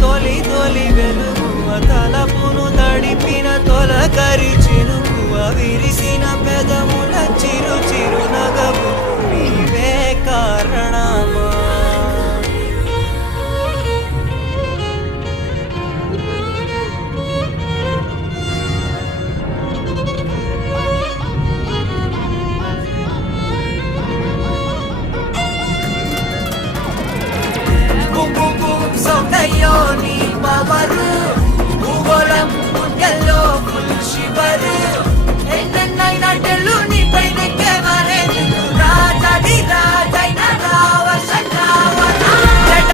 తొలి తొలి వెలుగువ తలపును తడిపిన తొలకరి చినుకువ విరిసిన పెదముల చిరు చిరు నగవు నీవే కారణమా